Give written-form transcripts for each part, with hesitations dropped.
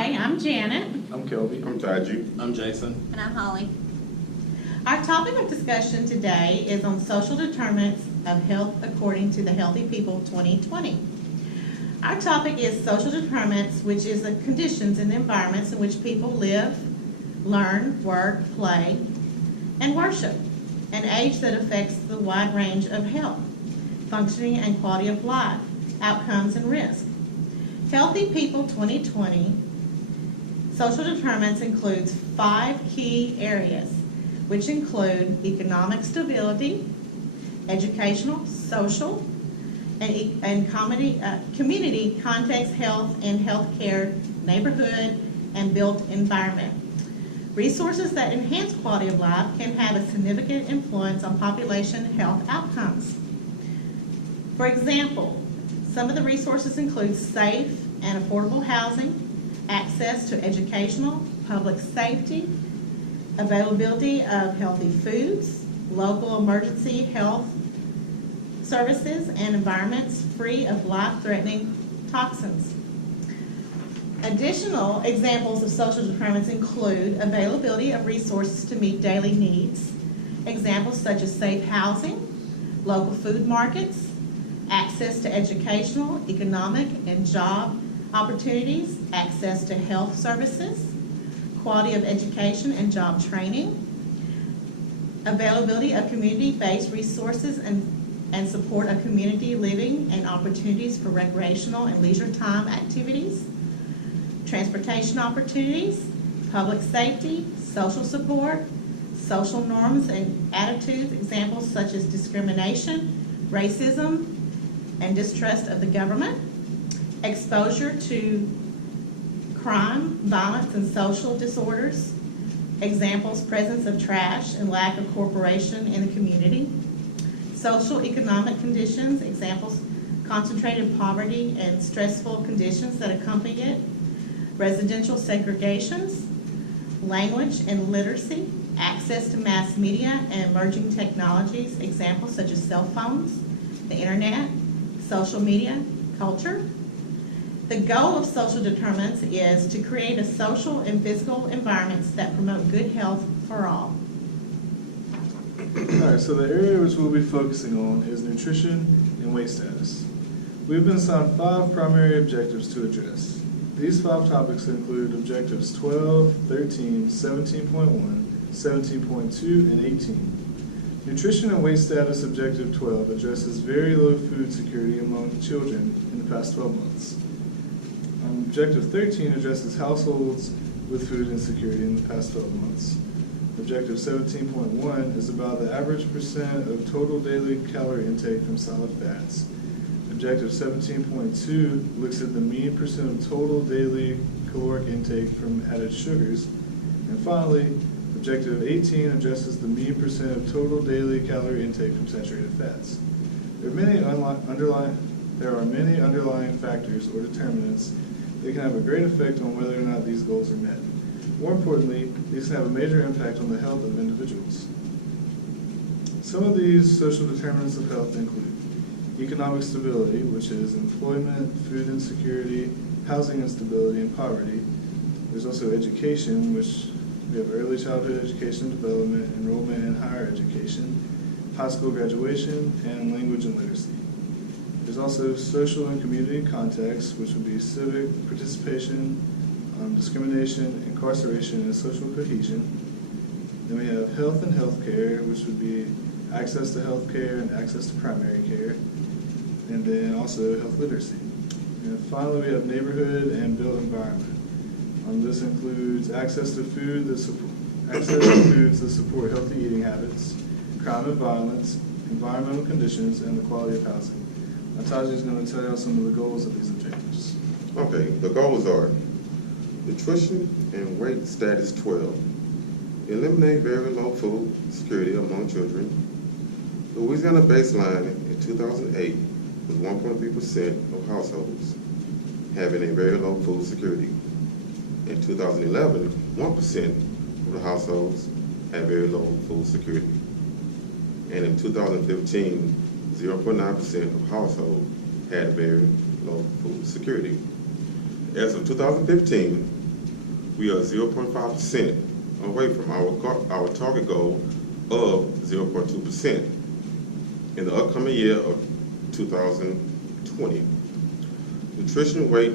Hi, I'm Janet. I'm Kelby. I'm Taji. I'm Jason. And I'm Holly. Our topic of discussion today is on social determinants of health according to the Healthy People 2020. Our topic is social determinants, which is the conditions and environments in which people live, learn, work, play, and worship, an age that affects the wide range of health, functioning and quality of life, outcomes, and risk. Healthy People 2020 social determinants includes 5 key areas, which include economic stability, educational, social, and community context, health and healthcare, neighborhood, and built environment. Resources that enhance quality of life can have a significant influence on population health outcomes. For example, some of the resources include safe and affordable housing, access to educational, public safety, availability of healthy foods, local emergency health services, and environments free of life-threatening toxins. Additional examples of social determinants include availability of resources to meet daily needs, examples such as safe housing, local food markets, access to educational, economic, and job opportunities, access to health services, quality of education and job training, availability of community-based resources and support of community living and opportunities for recreational and leisure time activities, transportation opportunities, public safety, social support, social norms and attitudes, examples such as discrimination, racism, and distrust of the government, exposure to crime, violence, and social disorders, examples, presence of trash and lack of cooperation in the community, social economic conditions, examples, concentrated poverty and stressful conditions that accompany it, residential segregations, language and literacy, access to mass media and emerging technologies, examples such as cell phones, the internet, social media, culture. The goal of social determinants is to create a social and physical environments that promote good health for all. Alright, so the area which we'll be focusing on is nutrition and weight status. We've been assigned 5 primary objectives to address. These 5 topics include objectives 12, 13, 17.1, 17.2, and 18. Nutrition and weight status objective 12 addresses very low food security among children in the past 12 months. Objective 13 addresses households with food insecurity in the past 12 months. Objective 17.1 is about the average percent of total daily calorie intake from solid fats. Objective 17.2 looks at the mean percent of total daily caloric intake from added sugars. And finally, Objective 18 addresses the mean percent of total daily calorie intake from saturated fats. There are many underlying factors or determinants that can have a great effect on whether or not these goals are met. More importantly, these can have a major impact on the health of individuals. Some of these social determinants of health include economic stability, which is employment, food insecurity, housing instability, and poverty. There's also education, which we have early childhood education development, enrollment in higher education, high school graduation, and language and literacy. There's also social and community context, which would be civic participation, discrimination, incarceration, and social cohesion. Then we have health and healthcare, which would be access to healthcare and access to primary care, and then also health literacy. And finally, we have neighborhood and built environment. This includes access to foods that support healthy eating habits, crime and violence, environmental conditions, and the quality of housing. Now, Taji is going to tell you some of the goals of these objectives. Okay, the goals are nutrition and weight status 12, eliminate very low food security among children. Louisiana baseline in 2008 was 1.3% of households having a very low food security. In 2011, 1% of the households had very low food security. And in 2015, 0.9% of households had very low food security. As of 2015, We are 0.5% away from our target goal of 0.2% in the upcoming year of 2020. Nutrition weight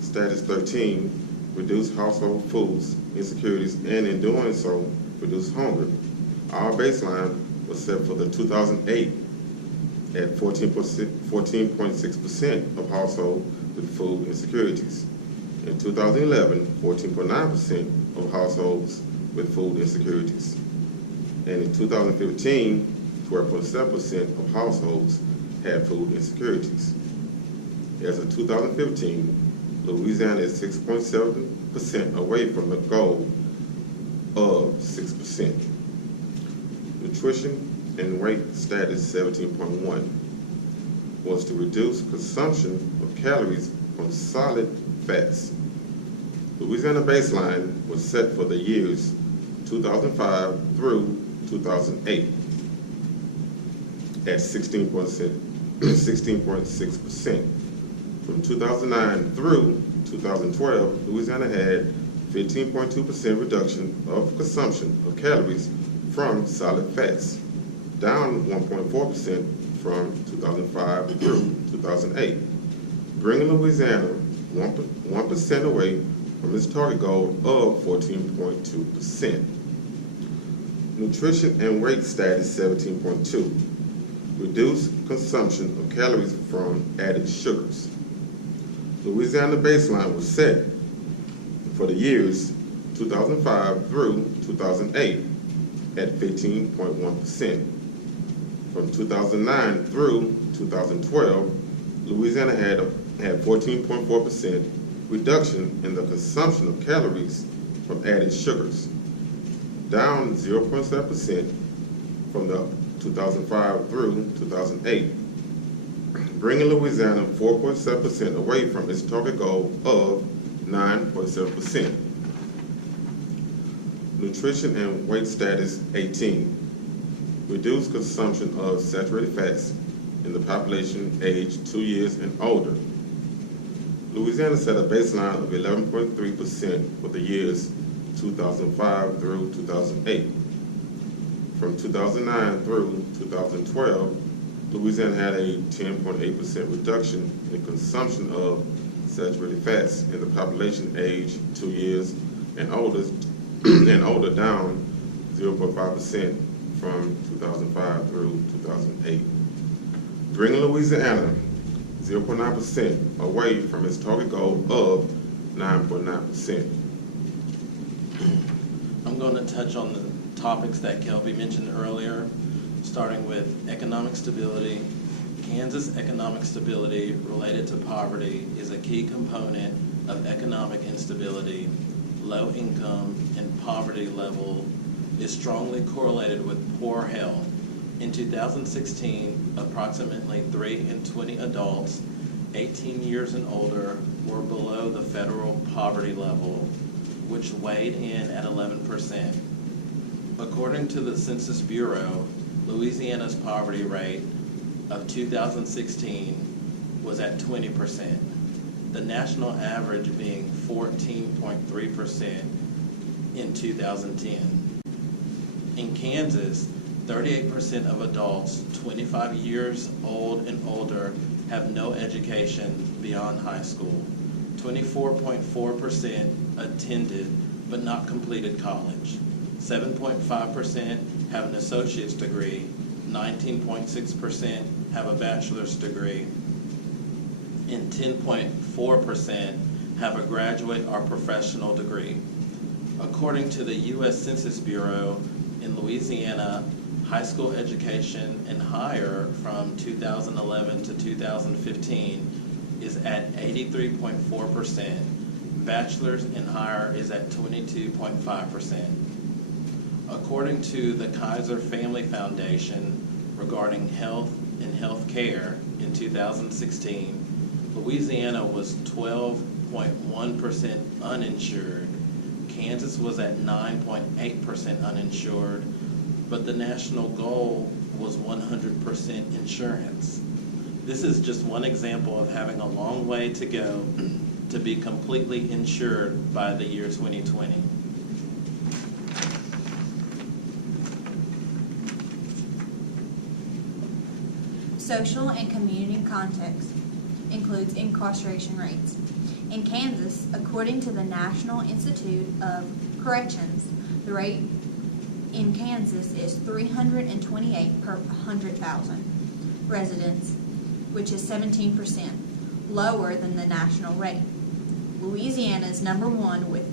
status 13, reduce household foods insecurities, and in doing so, reduce hunger. Our baseline was set for the 2008 at 14.6% of households with food insecurities. In 2011, 14.9% of households with food insecurities. And in 2015, 12.7% of households had food insecurities. As of 2015, Louisiana is 6.7% away from the goal of 6%. Nutrition and weight status 17.1 was to reduce consumption of calories from solid fats. Louisiana baseline was set for the years 2005 through 2008 at 16.6%. From 2009 through 2012, Louisiana had 15.2% reduction of consumption of calories from solid fats, down 1.4% from 2005 through 2008, bringing Louisiana 1% away from its target goal of 14.2%. Nutrition and weight status 17.2, reduce consumption of calories from added sugars. Louisiana baseline was set for the years 2005 through 2008 at 15.1%. From 2009 through 2012, Louisiana had 14.4% reduction in the consumption of calories from added sugars, down 0.7% from the 2005 through 2008, bringing Louisiana 4.7% away from its target goal of 9.7%. Nutrition and weight status 18, reduce consumption of saturated fats in the population aged 2 years and older. Louisiana set a baseline of 11.3% for the years 2005 through 2008. From 2009 through 2012, Louisiana had a 10.8% reduction in consumption of saturated fats in the population aged 2 years and older, down 0.5% from 2005 through 2008, bringing Louisiana 0.9% away from its target goal of 9.9%. I'm going to touch on the topics that Kelby mentioned earlier, starting with economic stability. Kansas economic stability related to poverty is a key component of economic instability. Low income and poverty level is strongly correlated with poor health. In 2016, approximately 3 in 20 adults 18 years and older were below the federal poverty level, which weighed in at 11%. According to the Census Bureau, Louisiana's poverty rate of 2016 was at 20%, the national average being 14.3% in 2010. In Kansas, 38% of adults 25 years old and older have no education beyond high school. 24.4% attended but not completed college. 7.5% have an associate's degree. 19.6% have a bachelor's degree. And 10.4% have a graduate or professional degree. According to the U.S. Census Bureau, in Louisiana, high school education and higher from 2011 to 2015 is at 83.4%. Bachelor's and higher is at 22.5%. According to the Kaiser Family Foundation regarding health and health care in 2016, Louisiana was 12.1% uninsured. Kansas was at 9.8% uninsured, but the national goal was 100% insurance. This is just one example of having a long way to go to be completely insured by the year 2020. Social and community context includes incarceration rates. In Kansas, according to the National Institute of Corrections, the rate in Kansas is 328 per 100,000 residents, which is 17% lower than the national rate. Louisiana is number one with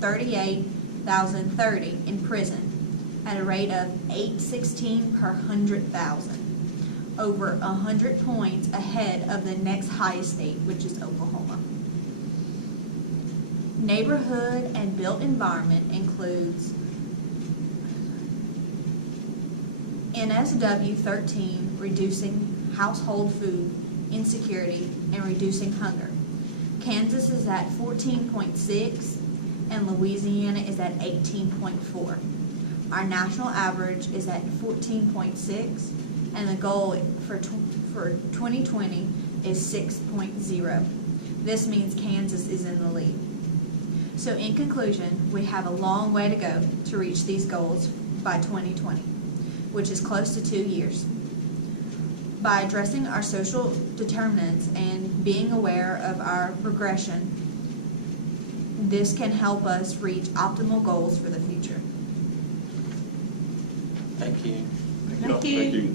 38,030 in prison at a rate of 816 per 100,000, over 100 points ahead of the next highest state, which is Oklahoma. Neighborhood and built environment includes NSW 13, reducing household food insecurity and reducing hunger. Kansas is at 14.6 and Louisiana is at 18.4. Our national average is at 14.6 and the goal for 2020 is 6.0. This means Kansas is in the lead. So in conclusion, we have a long way to go to reach these goals by 2020, which is close to 2 years. By addressing our social determinants and being aware of our progression, this can help us reach optimal goals for the future. Thank you. Thank you. Thank you.